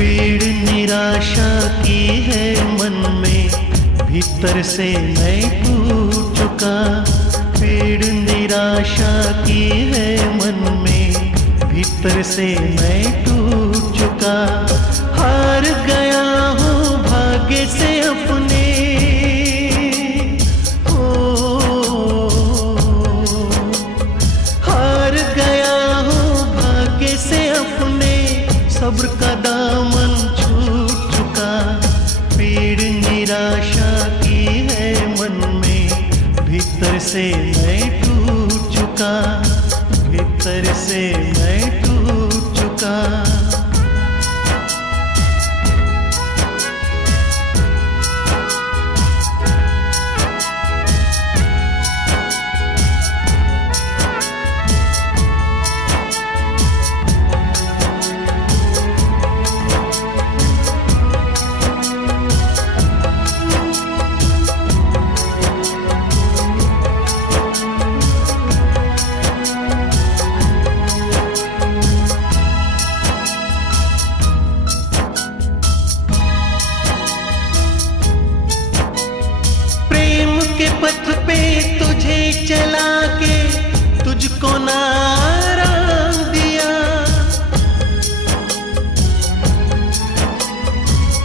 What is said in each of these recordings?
पीड़ निराशा की है मन में, भीतर से मैं टूट चुका। पीड़ निराशा की है मन में, भीतर से मैं टूट चुका। हार गया हूँ भाग्य से अपने, हार गया हूँ भाग्य से अपने, सब्र का दामन छूट चुका। पीड़ निराशा की है मन में, भीतर से मैं टूट चुका। भीतर से मैं टूट चुका। पथ पे तुझे चला के तुझको ना आराम दिया।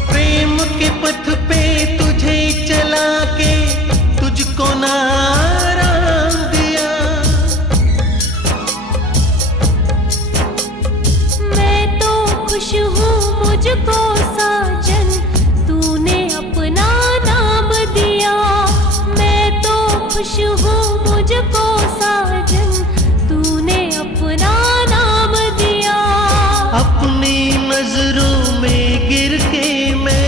प्रेम के पथ पे तुझे चला के तुझको ना आराम दिया। मैं तो खुश हूँ मुझको साजन तूने अपना नाम दिया। खुश हूँ मुझको साजन तूने अपना नाम दिया। अपनी नजरों में गिर के मैं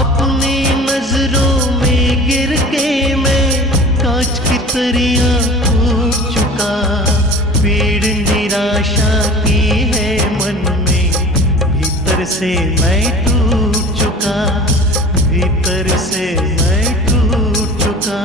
अपनी नजरों में गिर के मैं कांच की तरिया टूट चुका। पीड़ निराशा की है मन में, भीतर से मैं टूट चुका। भीतर से मैं टूट चुका।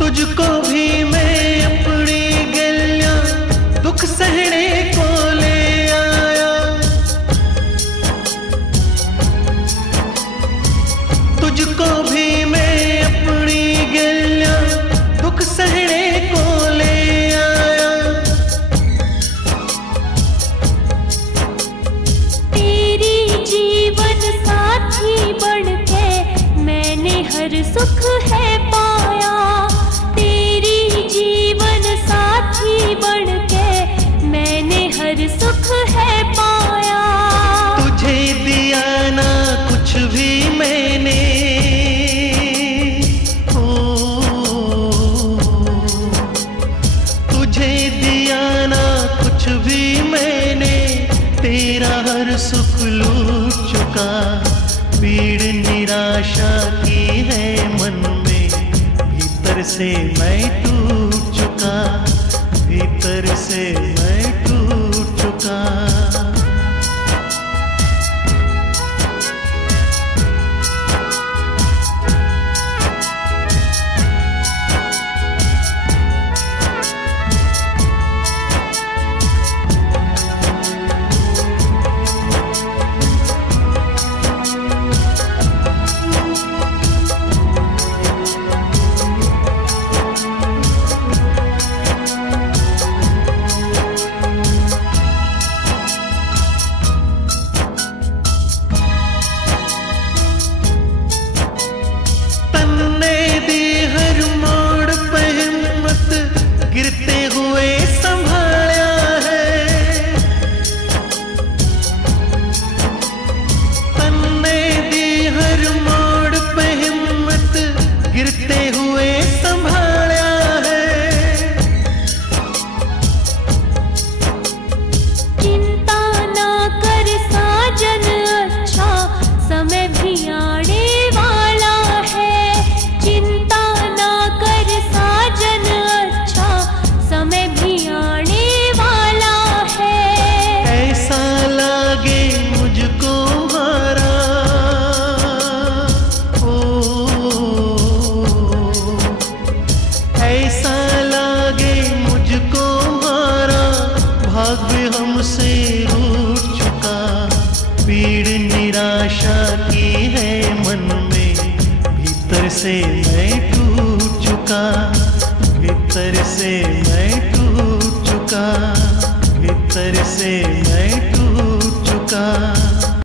तुझको भी मैं अपनी गलियां दुख सहने को ले आया। तुझको भी मैं अपनी गलियां दुख सहने को ले आया। तेरी जीवन साथी बन के मैंने हर सुख है पाया। जीवन साथी बन के मैंने हर सुख है पाया। तुझे दिया ना कुछ भी मैंने, तुझे दिया ना कुछ भी मैंने, तेरा हर सुख लूट चुका। पीड़ निराशा की है मन में, भीतर से मैं टूट चुका। भीतर से मैं टूट चुका। से मैं टूट चुका, भीतर से मैं टूट चुका।